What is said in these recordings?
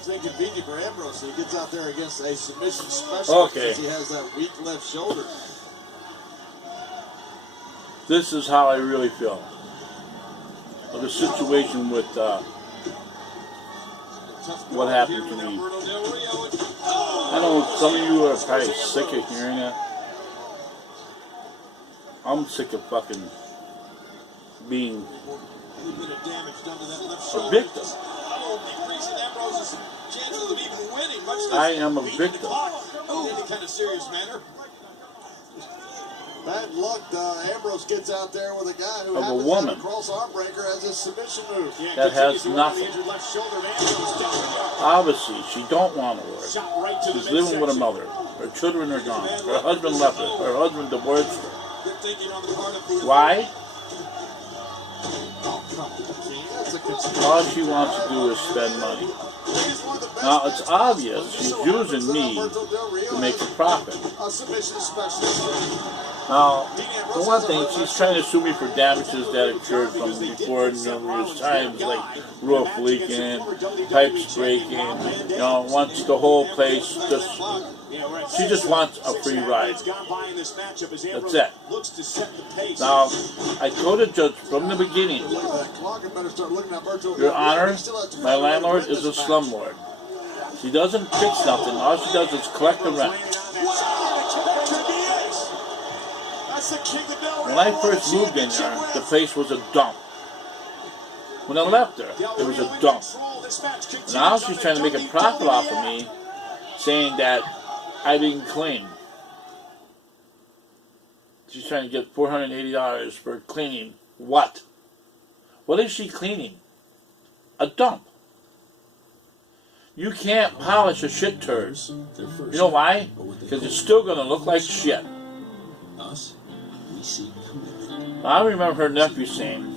It's inconvenient for Ambrose, so he gets out there against a submission specialist because he has that weak left shoulder. This is how I really feel. Of the situation with what happened to me. I know some of you are probably sick of hearing that. I'm sick of fucking being a victim. I am a victim. Bad luck. Ambrose gets out there with a guy who of a woman cross arm breaker as a submission move. That has nothing. Obviously, she don't want to work. She's living with her mother. Her children are gone. Her husband left her. Her husband divorced her. Why? All she wants to do is spend money. Now, it's obvious she's using me to make a profit. Now, for one thing, she's trying to sue me for damages that occurred from before numerous times, like roof leaking, pipes breaking, wants the whole place she just wants a free ride. That's it. Now, I told the judge from the beginning, Your Honor, my landlord is a slumlord. She doesn't fix nothing. All she does is collect the rent. When I first moved in there, the place was a dump. When I left her, it was a dump. Now she's trying to make a profit off of me, saying that I didn't clean. She's trying to get $480 for cleaning what? What is she cleaning? A dump. You can't polish a shit turd. You know why? Because it's still going to look like shit. I remember her nephew saying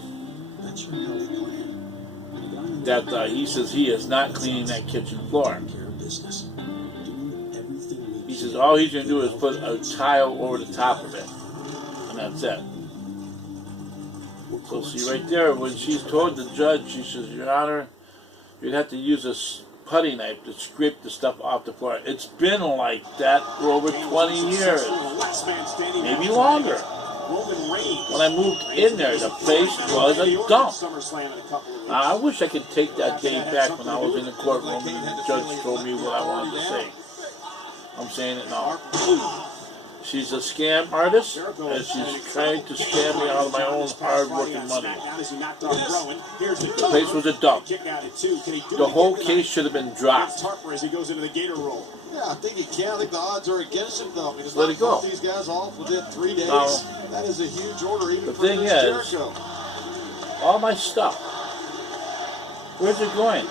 that he says he is not cleaning that kitchen floor. He says all he's going to do is put a tile over the top of it, and that's it. So see right there, when she's told the judge, she says, Your Honor, you'd have to use a putty knife to scrape the stuff off the floor. It's been like that for over 20 years, maybe longer. When I moved in there, the place was a dump. I wish I could take that day back when I was in the courtroom and the judge told me what I wanted to say. I'm saying it now. She's a scam artist, and she's trying to scam me out of my own hard-working money. The place was a dump. The whole case should have been dropped. Yeah, I think he can. I think the odds are against him, though. Because let it go. These guys off within 3 days. That is a huge order, even the for thing is, Jericho. All my stuff, where's it going?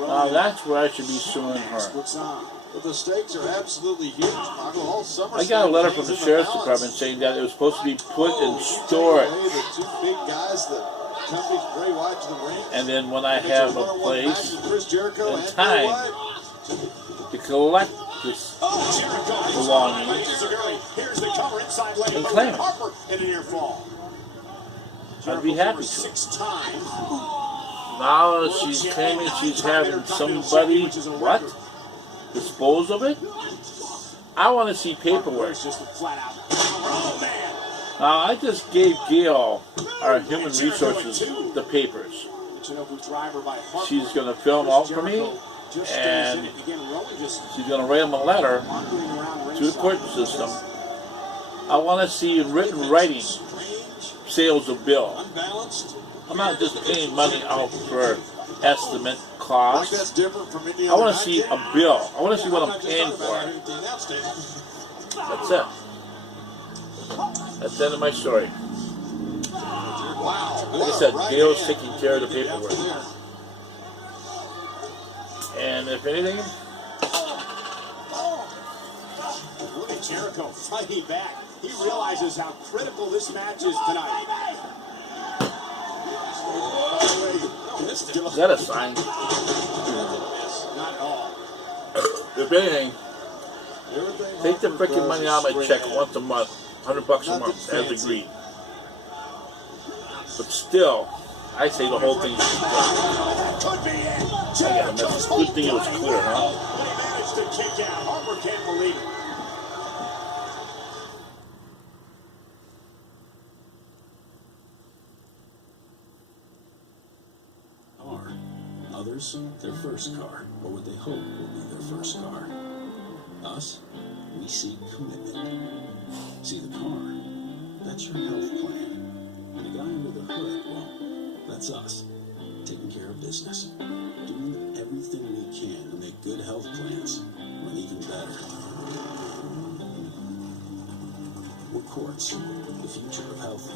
Now that's where I should be suing her. But the stakes are absolutely huge, Michael. All summer I got a letter from the Sheriff's Department saying that it was supposed to be put in storage. The two big guys that companies Bray Wyatt to the ring. And then when I have a place and time to collect this belongings and claim it, I'd be happy to. Now she's claiming she's having somebody, what? Dispose of it? I want to see paperwork. Now, I just gave Gail, our human resources, the papers. She's going to fill them out for me, and she's going to write them a letter to the court system. I want to see in written writing sales of bill. I'm not just paying money out for estimate cost. I want to see a bill. I want to see what I'm paying for. That's it. That's the end of my story. Like I said, Gail's taking care of the paperwork. And if anything, look at Jericho fighting back. He realizes how critical this match is tonight. Is that a sign? Not at all. If anything, take the freaking money out of my check once a month, $100 a month, as agreed. But still, I say the whole thing is Could be it. yeah, it's a good thing it was clear, huh? But he managed to kick out. Harper can't believe it. Others, their first car, or what they hope will be their first car. Us, we seek commitment. See, the car, that's your health plan. And the guy under the hood, well, that's us, taking care of business. Doing everything we can to make good health plans run even better. We're Quartz, the future of healthy.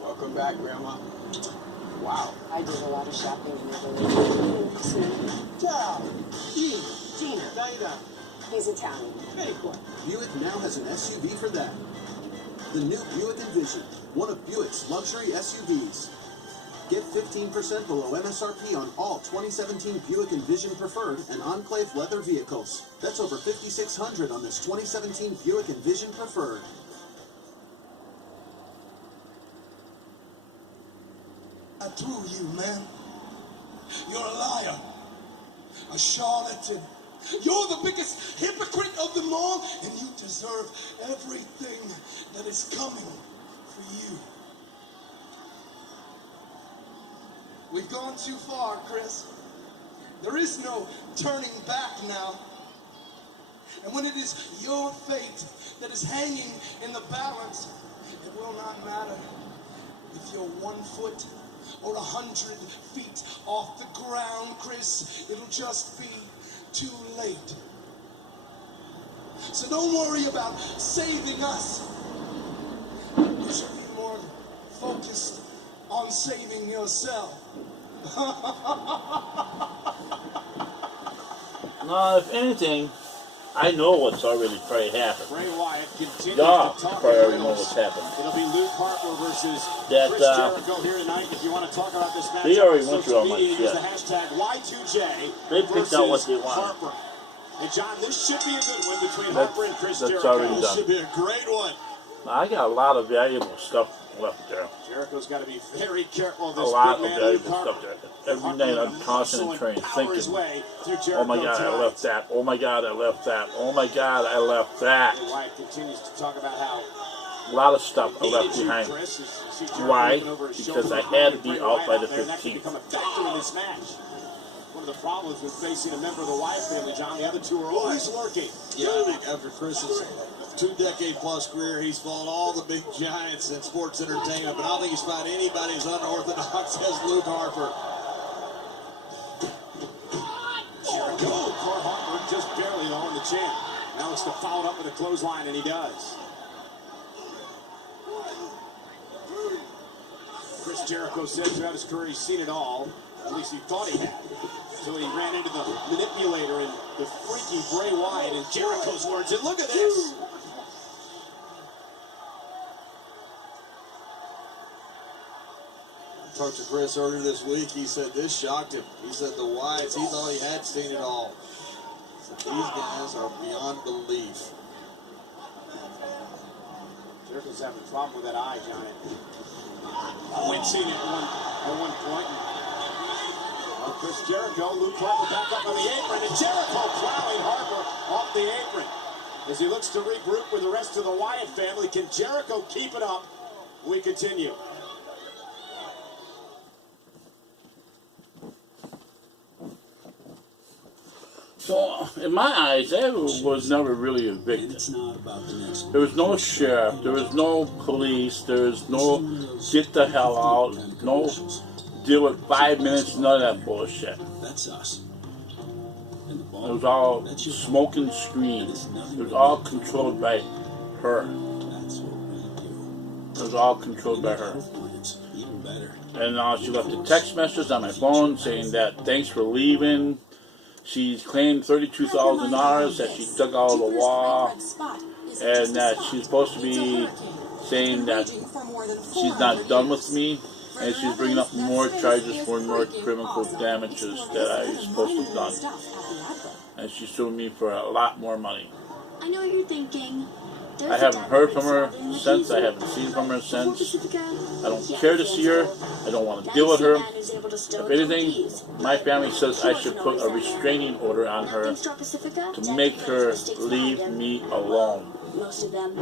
Welcome back, Grandma. Wow. I did a lot of shopping in Italy. Ciao. Gina. How you doing? He's Italian. Hey, boy. Buick now has an SUV for that. The new Buick Envision, one of Buick's luxury SUVs. Get 15% below MSRP on all 2017 Buick Envision Preferred and Enclave leather vehicles. That's over $5,600 on this 2017 Buick Envision Preferred. I threw you, man. You're a liar, a charlatan. You're the biggest hypocrite of them all, and you deserve everything that is coming for you. We've gone too far, Chris. There is no turning back now. And when it is your fate that is hanging in the balance, it will not matter if you're 1 foot or 100 feet off the ground, Chris. It'll just be too late. So don't worry about saving us. You should be more focused on saving yourself. No, if anything, I know what's already probably happened. Bray Wyatt continues Y'all to talk probably already about know what's happened. It'll be Luke Harper versus That, Chris Jericho here tonight. If you want to talk about this match, they already on went through social all my media, use shit. the hashtag Y2J. They picked out what they versus wanted. Harper. And John, this should be a good one between That's- Harper and Chris that's Jericho. already This done. should be a great one. Now, I got a lot of valuable stuff left there. Jericho's got to be very careful of A this lot big of man, valuable Luke stuff Harper. there. Every night I'm tossing and turning, Power his thinking, way through oh Jericho my God, I tonight. left that. Oh my God, I left that. Oh my God, I left that. Bray Wyatt continues to talk about how A lot of stuff I he left needed you, behind. Chris. You see Jericho Why? looking over his Because shoulder, I had to be Bray out Wyatt by the there, and that could 15th. become a factor in this match. One of the problems with facing a member of the Wyatt family, John, the other two are always lurking. Yeah, I think after Chris's 2-decade-plus career, he's fought all the big giants in sports entertainment, but I don't think he's fought anybody as unorthodox as Luke Harper. Jericho, Cor Harper just barely though on the chin. Now looks to follow it up with a clothesline, and he does. Chris Jericho said throughout his career he's seen it all. At least he thought he had. So he ran into the manipulator and the freaky Bray Wyatt, in Jericho's words. And look at this. I talked to Chris earlier this week. He said this shocked him. He said the Wyatts, he thought he had seen it all. He said these guys are beyond belief. Jericho's having a problem with that eye, Giant. Wincing at one point. Well, Chris Jericho, Luke Harper back up on the apron, and Jericho plowing Harper off the apron. As he looks to regroup with the rest of the Wyatt family, can Jericho keep it up? We continue. So, in my eyes, that was never really a And victim. it's not about the next. There was no sheriff, there was no police, there was no get the hell out, no deal with 5 minutes, none of that bullshit. That's us. And the ball, It was all that's your smoke and screen. It was all controlled by her. That's what we do. It was all controlled by her. Health plans, even better. And she left a text message on my phone saying that thanks for leaving. She claimed $32,000 that she took out of the law, and that she's supposed to be saying that she's not done with me, and she's bringing up more charges for more criminal damages that I'm supposed to have done. And she's suing me for a lot more money. I know what you're thinking. I haven't heard from her since. I haven't seen from her since. I don't care to see her. I don't want to deal with her. If anything, my family says I should put a restraining order on her to make her leave me alone. Most of them.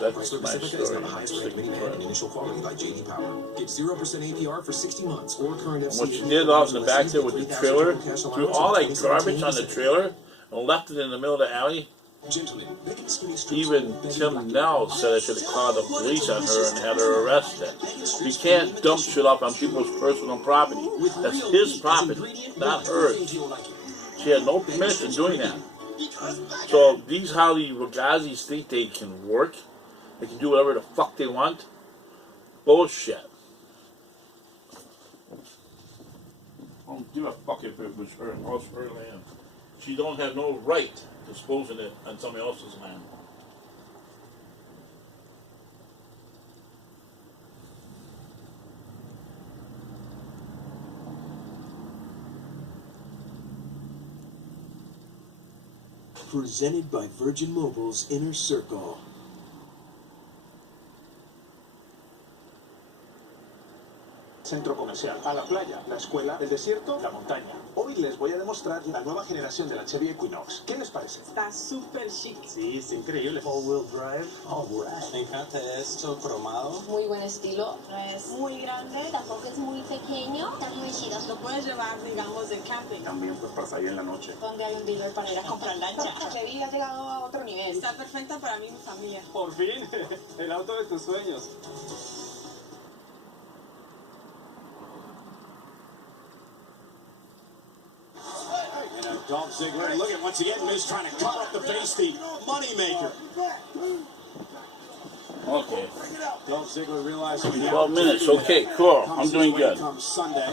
That's my story. I'm sticking to it. Initial quality by JD Power. Get 0% APR for 60 months or current FC. What she did out in the back there with the trailer, threw all that garbage on the trailer and left it in the middle of the alley. Even Tim Nell said I should have called the police on her and had her arrested. You can't dump shit off on people's personal property. That's his property, not hers. She had no permission doing that. So these Holly Ragazis think they can work, they can do whatever the fuck they want. Bullshit. I don't give a fuck if it was her house, her land. She don't have no right disposing it on somebody else's land. Presented by Virgin Mobile's Inner Circle. Centro comercial, a la playa, la escuela, el desierto, la montaña. Hoy les voy a demostrar la nueva generación de la Chevy Equinox. ¿Qué les parece? Está súper chic. Sí, es increíble. All-wheel drive. All right. Me encanta esto cromado. Muy buen estilo. No es muy grande, tampoco es muy pequeño. Está muy chido. Lo puedes llevar, digamos, de camping. También pues para salir en la noche. Donde hay un dealer para ir a comprar lancha. Chevy ha llegado a otro nivel. Está perfecta para mí y mi familia. Por fin, el auto de tus sueños. Dolph Ziggler, look at once again, Miz trying to cut up the face, the moneymaker. Okay. Dolph Ziggler realized 12 minutes. Okay, cool. I'm doing good. Sunday.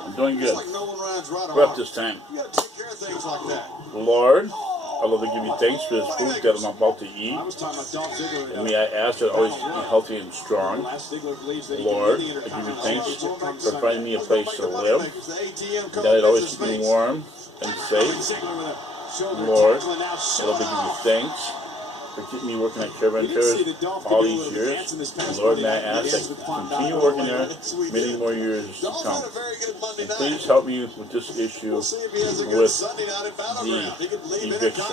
I'm doing good. Like no one rides right We're up on. this time. You gotta take care of things like that. Lord, I love to give you thanks for this food that I'm about to eat. I was talking about Dolph Ziggler. And may I ask that I always be healthy and strong. Lord, I give you thanks for finding me a place to live. That it always keep me warm and safe. Lord, I love to give you thanks for keeping me working at Karavan all these years. And Lord, may I ask that you continue working there many more years to come. And please help me with this issue with the eviction.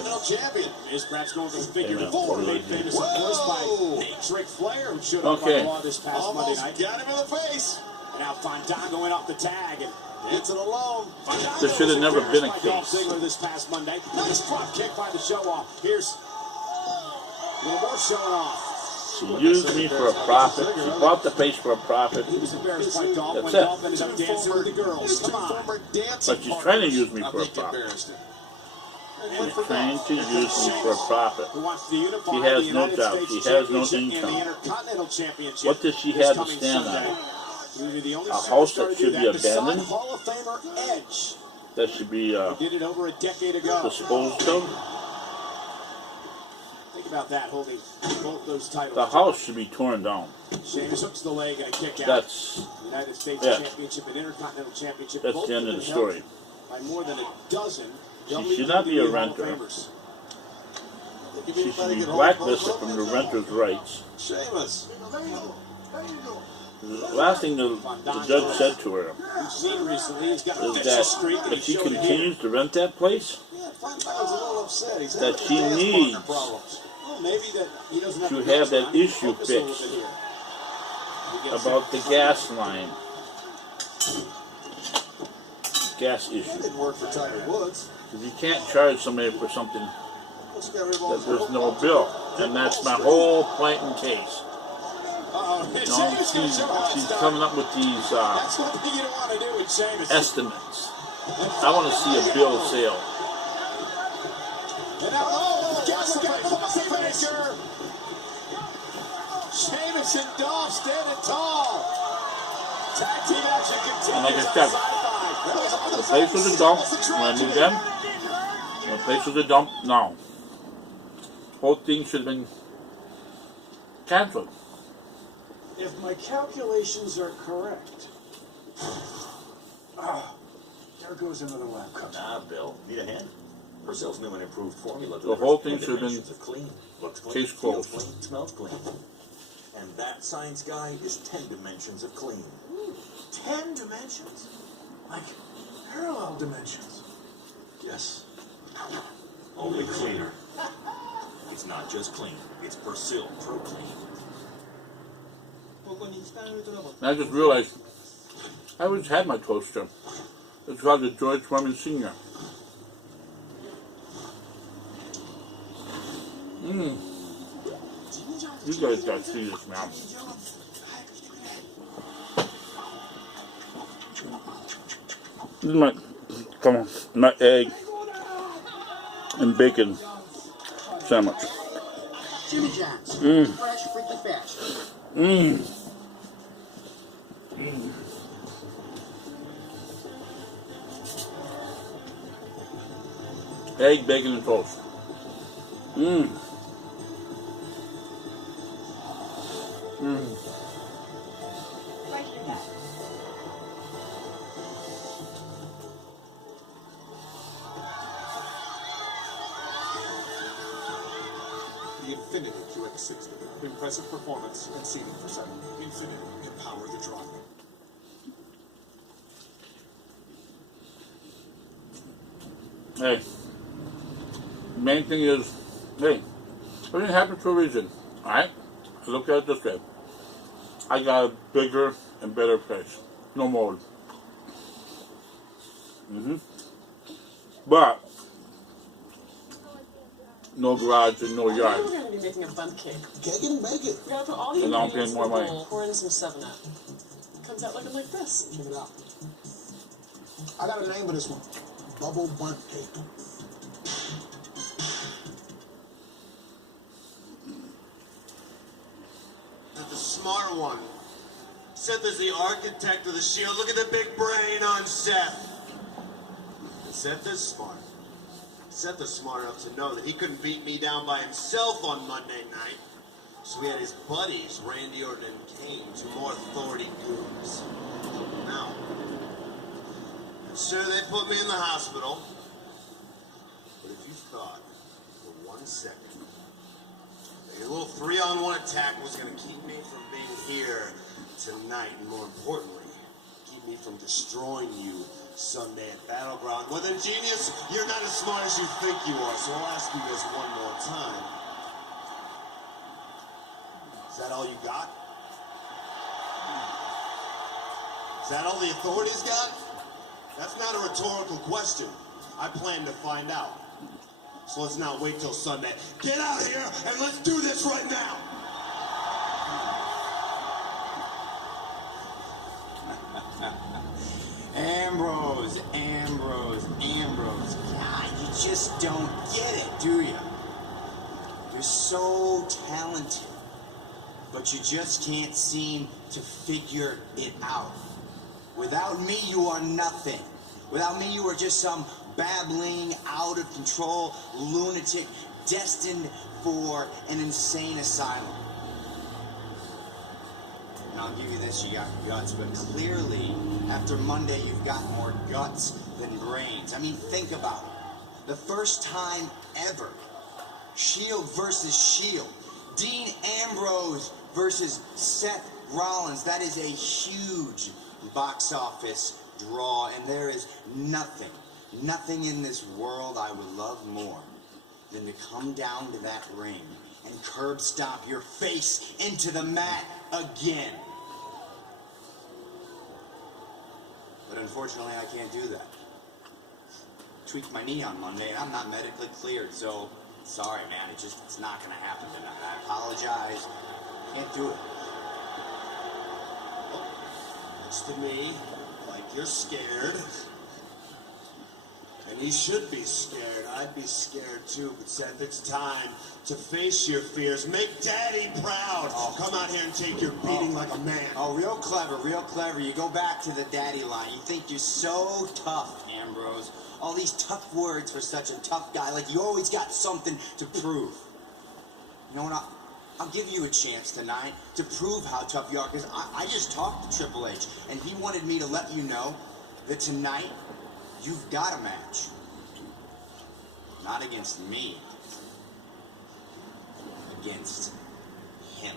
Okay. Almost got him in the face. Now Fontaine going off the tag and hits it alone. There should have never been a case. This past Monday. Nice drop kick by the show off. Here's a little more showing off. She used me for a profit. She bought the face for a profit. He was embarrassed by Dolph when That's Dolph it. ended up dancing with the girls. Come on. But she's trying to use me for a profit. She's trying to use me for a profit. She has no job. She has no income. What does she have to stand on? A house that should be abandoned? That should be disposed of? Think about that, holding both those titles. The house should be torn down. Sheamus hooks the leg and a kick out. That's United States yeah. Championship and Intercontinental Championship. That's the end of the story. By more than a dozen. She should not be a renter. She should be blacklisted from the renter's rights. Sheamus. The last thing the judge said to her is that if she continues to rent that place, that she needs to have that issue fixed about the gas line. Gas issue. Because you can't charge somebody for something that there's no bill. And that's my whole point in case. No, she's coming up with these estimates. I want to see a bill of sale. Sheamus and Dolph standing Tag team action And like continues I on said, side 5. the place was a dump when I moved in. The place was a dump now. Whole thing should have been canceled. If my calculations are correct, there goes another lap cut. Nah, Bill. Need a hand? Brazil's new and improved formula. The whole thing delivers should have been 10 dimensions of clean. Looks clean, case closed. feels clean, smells clean. And that science guide is 10 dimensions of clean. 10 dimensions? Like parallel dimensions. Yes. Only cleaner. It's not just clean. It's Brazil Pro Clean. And I just realized I always had my toaster. It's called the George Foreman Sr. You guys gotta see this now. This is my, come on, my egg and bacon sandwich. Jimmy John's. Fresh, freaky fashion. Egg, bacon, and toast. The Infiniti QX60. Impressive performance and seating for 7. Infiniti. Empower the drive. Hey, main thing is, hey, everything happens for a reason, alright? I look at it this way. I got a bigger and better place. No mold. But, no garage and no yard. We're going to be making a bundt cake. Cake it and bake it. You gotta put all the And I'm ingredients paying in more the money. bowl, pour in some 7-Up. Comes out looking like this. Check it out. I got a name for this one. Bubble bundt cake. The smart one. Seth is the architect of the Shield. Look at the big brain on Seth. And Seth is smart. Seth is smart enough to know that he couldn't beat me down by himself on Monday night. So he had his buddies, Randy Orton and Kane, 2 more authority goons. Now, sure, they put me in the hospital. But if you thought for 1 second that your little 3-on-1 attack was going to keep me from being here tonight, and more importantly, keep me from destroying you Sunday at Battleground, well then, genius, you're not as smart as you think you are, so I'll ask you this one more time. Is that all you got? Is that all the authorities got? That's not a rhetorical question. I plan to find out. So let's not wait till Sunday. Get out of here and let's do this right now! Ambrose. God, you just don't get it, do you? You're so talented, but you just can't seem to figure it out. Without me, you are nothing. Without me, you are just some babbling, out of control lunatic destined for an insane asylum. And I'll give you this, you got guts, but clearly, after Monday, you've got more guts than brains. I mean, think about it. The first time ever, Shield versus Shield. Dean Ambrose versus Seth Rollins. That is a huge box office draw, and there is nothing in this world I would love more than to come down to that ring and curb stomp your face into the mat again. But unfortunately, I can't do that. Tweaked my knee on Monday, and I'm not medically cleared, so sorry, man. It's not gonna happen tonight. I apologize. Can't do it. Looks to me like you're scared. And And he should be scared. I'd be scared too, but Seth, it's time to face your fears. Make Daddy proud. Come out here and take your beating like a man. Oh, real clever, real clever. You go back to the daddy line. You think you're so tough, Ambrose. All these tough words for such a tough guy. Like you always got something to prove. You know what? I'll give you a chance tonight to prove how tough you are, because I just talked to Triple H, and he wanted me to let you know that tonight you've got a match. Not against me. Against him.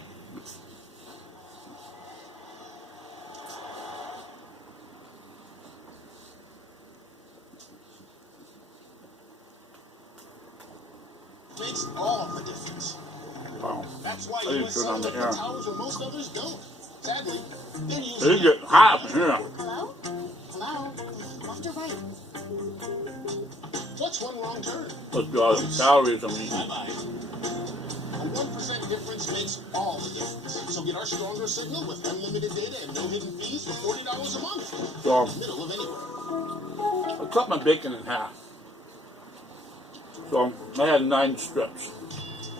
Makes all the difference. Wow. That's why I you didn't turn on the air. towers where most others don't. Sadly, they use They get hot in here. Hello? Hello? Left or right? What's one wrong turn? Must be all the calories I'm eating. Bye-bye. A 1% difference makes all the difference. So get our stronger signal with unlimited data and no hidden fees for $40 a month. So, Middle of anywhere. I cut my bacon in half. So, I had 9 strips.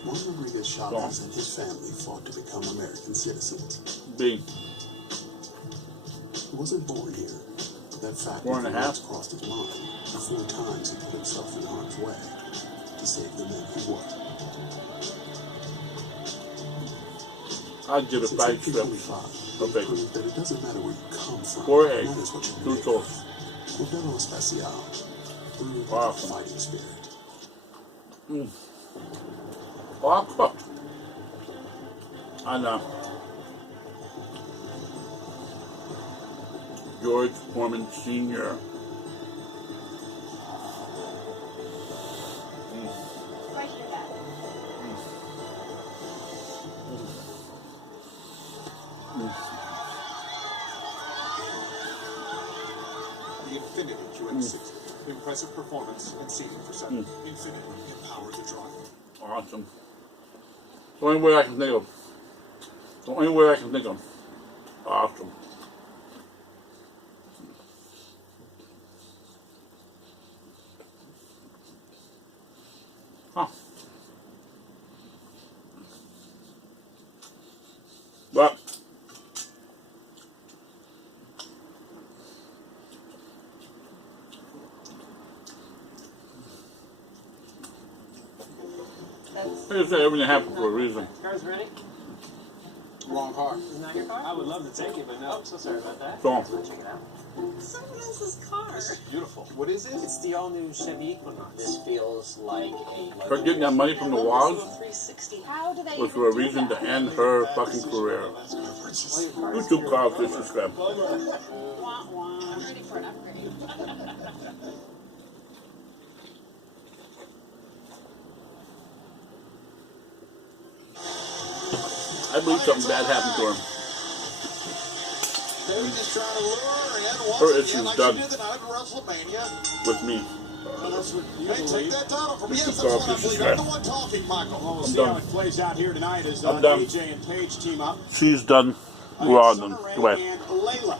Juan Rodriguez Chavez and his family fought to become American citizens. B. He wasn't born here. That fact 4.5. crossed his mind. 4 times he put himself in harm's way to save the men he was. I'd give it 5 strips. of bacon. That it doesn't matter where you come from. 4 It eggs, matters what you 2 live. toast. Modelo Especial. Brewed with Wow. a fighting spirit. All cooked. And George Foreman Sr. The Infinity QX60. Impressive performance and seating for 7. Infinity. Empower the drive. Awesome. The only way I can think of. The only way I can think of. Awesome. Huh. But I just say everything happened for a reason. Car's ready? Wrong car. Isn't that your car? I would love to take it, but no. Oh, so sorry about that. So, Check it out. Someone else's car. This is beautiful. What is it? It's the all-new Chevy Equinox. This feels like a... her getting that money from the walls How do they was for a reason to end her fucking career. YouTube calls this subscribe. Wah, wah. I'm ready for an upgrade. I believe something bad happened to her. They were just trying to lure in Her once issue's again, like done she did the night of WrestleMania. with me. That's what you take that title from me. Yes, that's YouTube what I calls this believe. I'm the subscribe. one talking, Michael. Well, we'll I'm see done. how it plays out here tonight as I'm done. AJ and Paige team up. She's done. We're all done. Summer Rae Goodbye. and Layla